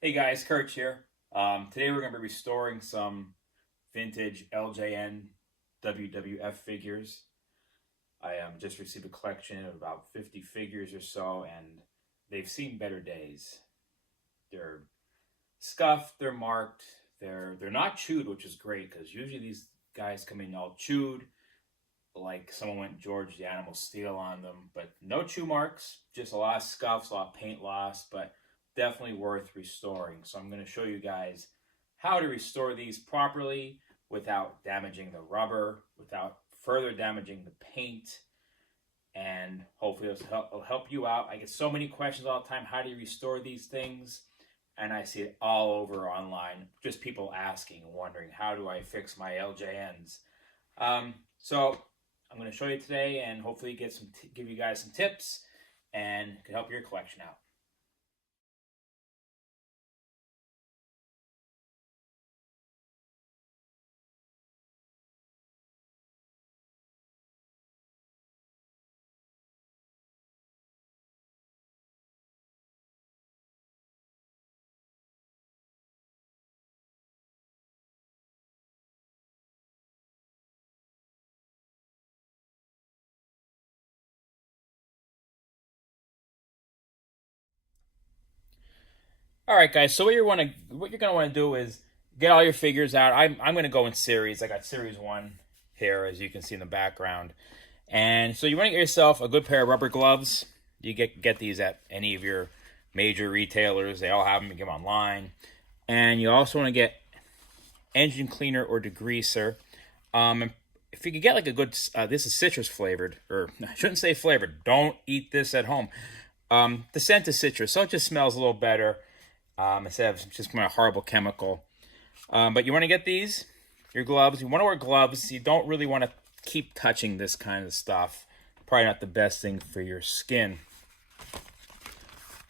Hey guys, Curch here. Today we're going to be restoring some vintage LJN WWF figures. I just received a collection of about 50 figures or so, and they've seen better days. They're scuffed, they're marked, they're not chewed, which is great because usually these guys come in all chewed, like someone went George the Animal Steel on them. But no chew marks, just a lot of scuffs, a lot of paint loss, but definitely worth restoring. So I'm going to show you guys how to restore these properly without damaging the rubber, without further damaging the paint, and hopefully it'll help you out. I get so many questions all the time, how do you restore these things? And I see it all over online, just people asking and wondering, how do I fix my LJNs? So I'm going to show you today, and hopefully give you guys some tips and can help your collection out. All right, guys. So what you're gonna want to do is get all your figures out. I'm gonna go in series. I got series 1 here, as you can see in the background. And so you want to get yourself a good pair of rubber gloves. You get these at any of your major retailers. They all have them. You get them online. And you also want to get engine cleaner or degreaser. If you could get like a good, this is citrus flavored, or I shouldn't say flavored. Don't eat this at home. The scent is citrus, so it just smells a little better instead of just kind of horrible chemical. But you want to get these, your gloves. You want to wear gloves. You don't really want to keep touching this kind of stuff. Probably not the best thing for your skin.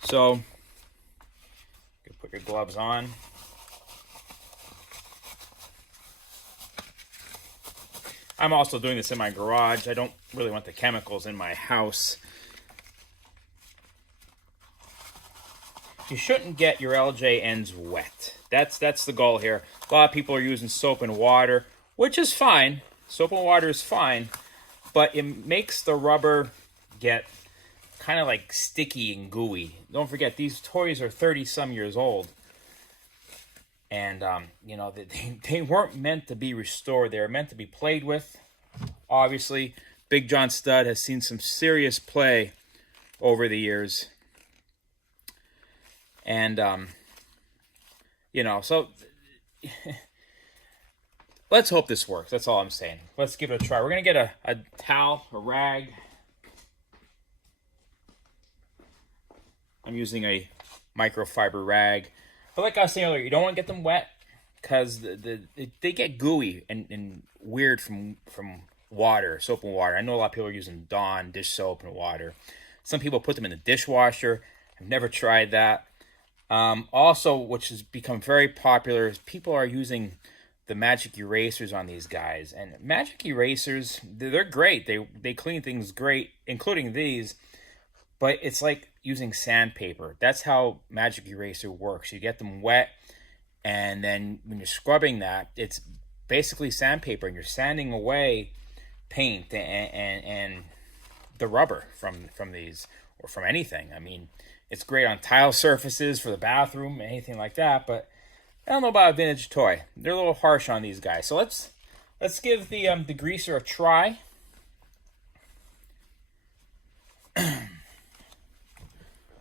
So, you put your gloves on. I'm also doing this in my garage. I don't really want the chemicals in my house. You shouldn't get your LJNs wet. That's the goal here. A lot of people are using soap and water, which is fine. Soap and water is fine, but it makes the rubber get kind of like sticky and gooey. Don't forget, these toys are 30-some years old. And, they weren't meant to be restored. They were meant to be played with. Obviously, Big John Stud has seen some serious play over the years. And, so let's hope this works. That's all I'm saying. Let's give it a try. We're going to get a towel, a rag. I'm using a microfiber rag. But like I was saying earlier, you don't want to get them wet because they get gooey and weird from water, soap and water. I know a lot of people are using Dawn dish soap and water. Some people put them in the dishwasher. I've never tried that. Also, which has become very popular, is people are using the magic erasers on these guys. And magic erasers, they're great. They clean things great, including these. But it's like using sandpaper. That's how magic eraser works. You get them wet, and then when you're scrubbing that, it's basically sandpaper, and you're sanding away paint and the rubber from these, or from anything. I mean, it's great on tile surfaces for the bathroom, anything like that. But I don't know about a vintage toy. They're a little harsh on these guys. So let's give the degreaser a try.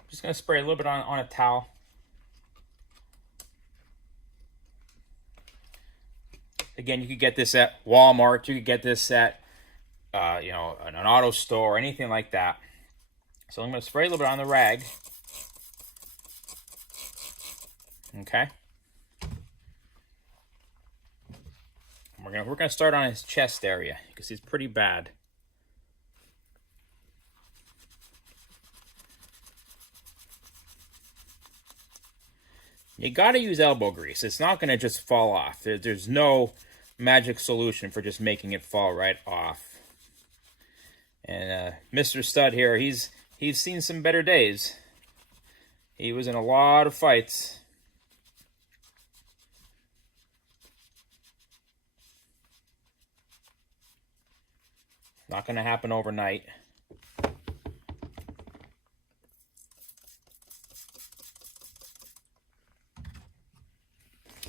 Just going to spray a little bit on a towel. Again, you could get this at Walmart. You could get this at, an auto store, anything like that. So I'm going to spray a little bit on the rag. Okay. We're gonna start on his chest area because he's pretty bad. You gotta use elbow grease. It's not gonna just fall off. There's no magic solution for just making it fall right off. And Mr. Stud here, he's seen some better days. He was in a lot of fights. Not going to happen overnight.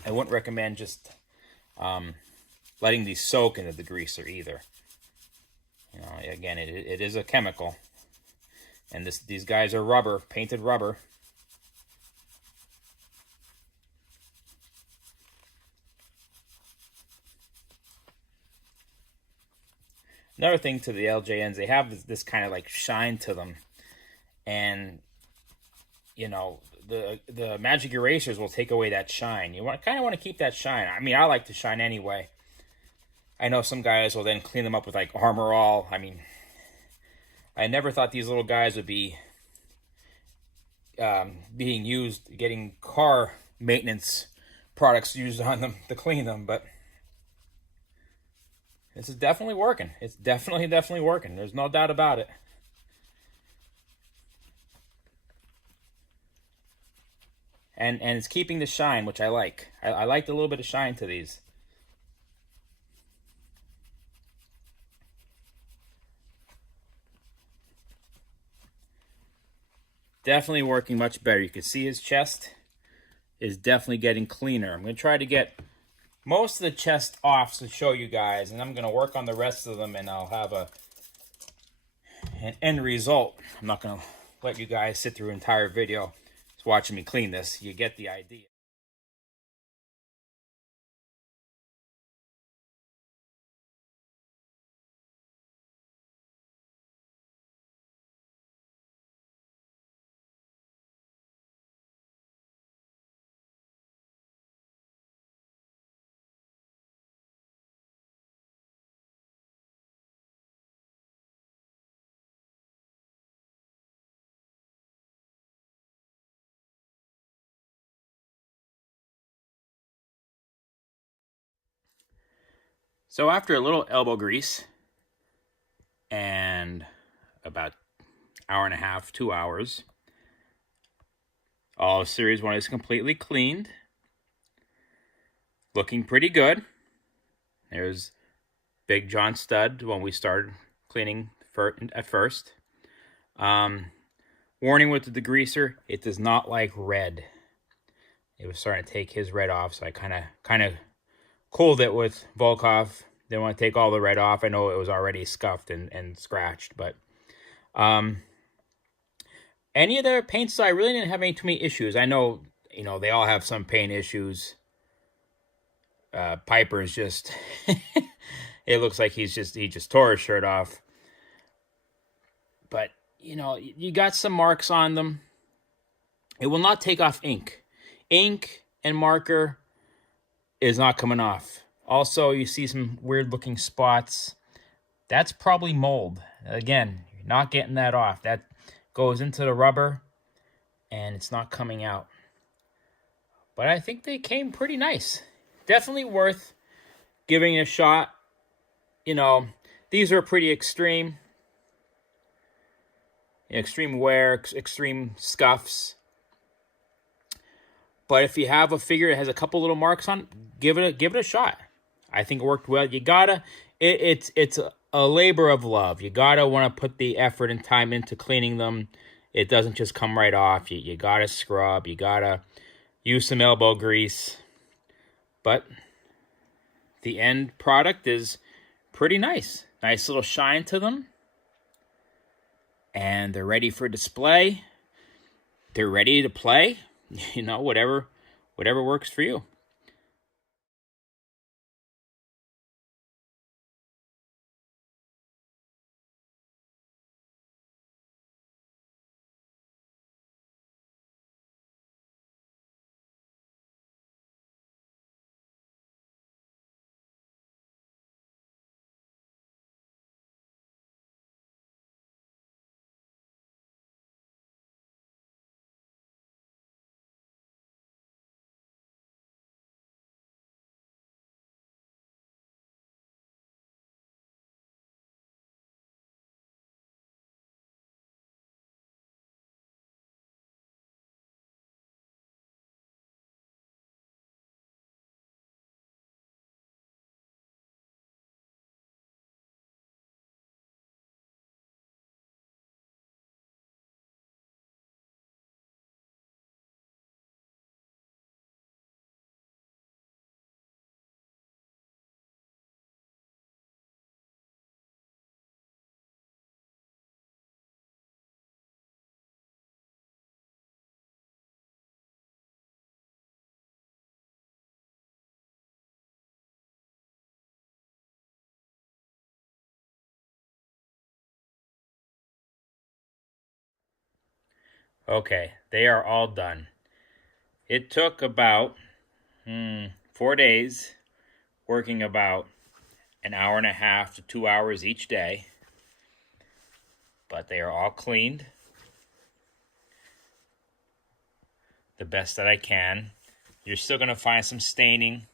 I wouldn't recommend just letting these soak into the greaser either. You know, again, it is a chemical. And these guys are rubber, painted rubber. Another thing to the LJNs, they have this kind of like shine to them. And, you know, the magic erasers will take away that shine. You kind of want to keep that shine. I mean, I like to shine anyway. I know some guys will then clean them up with like Armor All. I mean, I never thought these little guys would be being used, getting car maintenance products used on them to clean them, but this is definitely working. It's definitely working. There's no doubt about it. And it's keeping the shine, which I like. I like the little bit of shine to these. Definitely working much better. You can see his chest is definitely getting cleaner. I'm going to try to get most of the chest off to show you guys, and I'm going to work on the rest of them, and I'll have an end result. I'm not going to let you guys sit through an entire video just watching me clean this. You get the idea. So after a little elbow grease and about hour and a half, 2 hours, all of Series 1 is completely cleaned. Looking pretty good. There's Big John Stud when we started cleaning at first. Warning with the degreaser, it does not like red. It was starting to take his red off, so I kind of cooled it with Volkov. Didn't want to take all the red off. I know it was already scuffed and scratched, but any of the paints, I really didn't have too many issues. I know, you know, they all have some paint issues. Piper's just, it looks like he just tore his shirt off. But, you know, you got some marks on them. It will not take off ink. Ink and marker is not coming off. Also, you see some weird looking spots. That's probably mold. Again, you're not getting that off. That goes into the rubber and it's not coming out. But I think they came pretty nice. Definitely worth giving it a shot. You know, these are pretty extreme. Extreme wear, extreme scuffs. But if you have a figure that has a couple little marks on, give it a shot. I think it worked well. You gotta, it's a labor of love. You gotta want to put the effort and time into cleaning them. It doesn't just come right off. You gotta scrub. You gotta use some elbow grease. But the end product is pretty nice. Nice little shine to them. And they're ready for display. They're ready to play. You know, whatever works for you. Okay, they are all done. It took about 4 days, working about an hour and a half to 2 hours each day. But they are all cleaned the best that I can. You're still going to find some staining.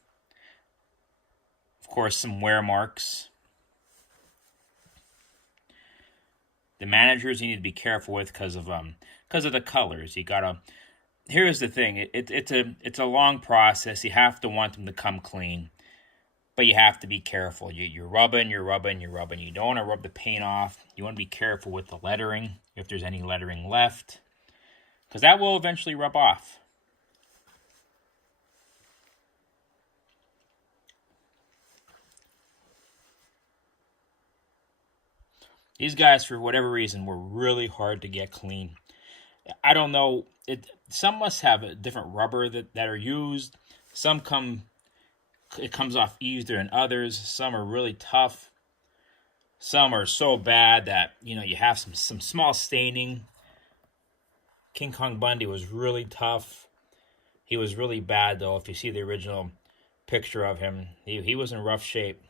Of course, some wear marks. The managers you need to be careful with because of the colors. You gotta. Here's the thing. It's a long process. You have to want them to come clean, but you have to be careful. You're rubbing. You don't want to rub the paint off. You want to be careful with the lettering if there's any lettering left, because that will eventually rub off. These guys, for whatever reason, were really hard to get clean. I don't know. Some must have a different rubber that are used. It comes off easier than others. Some are really tough. Some are so bad that, you have some small staining. King Kong Bundy was really tough. He was really bad, though. If you see the original picture of him, he was in rough shape.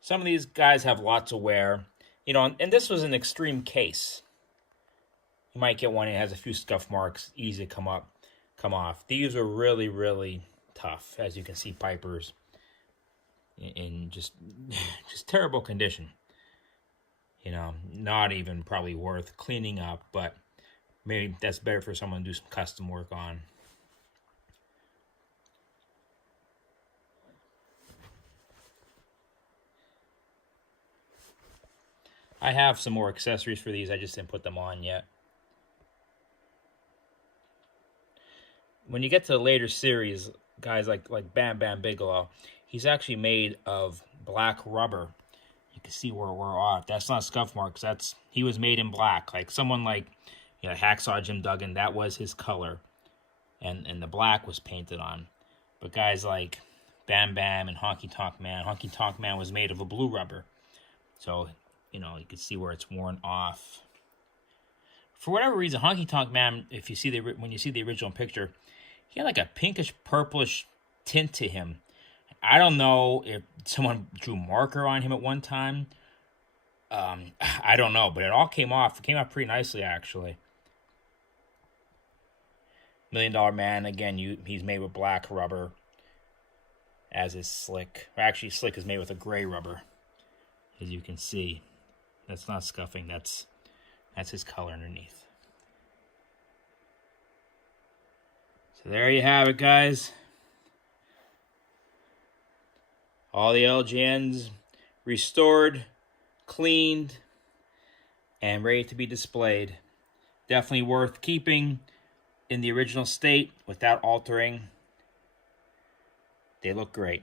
Some of these guys have lots of wear, and this was an extreme case. You might get one that has a few scuff marks, easy to come off. These are really, really tough, as you can see. Piper's in just terrible condition. Not even probably worth cleaning up, but maybe that's better for someone to do some custom work on. I have some more accessories for these. I just didn't put them on yet. When you get to the later series, guys like Bam Bigelow, he's actually made of black rubber. You can see where we're off. That's not scuff marks. He was made in black. Like someone like Hacksaw Jim Duggan, that was his color, and the black was painted on. But guys like Bam and Honky Tonk Man was made of a blue rubber. So you can see where it's worn off. For whatever reason, Honky Tonk Man, when you see the original picture, he had like a pinkish purplish tint to him. I don't know if someone drew marker on him at one time. I don't know, but it all came off. It came off pretty nicely, actually. $1 Million Man, again, he's made with black rubber, as is Slick. Actually, Slick is made with a gray rubber, as you can see. That's not scuffing. That's his color underneath. So there you have it, guys. All the LJNs restored, cleaned, and ready to be displayed. Definitely worth keeping in the original state without altering. They look great.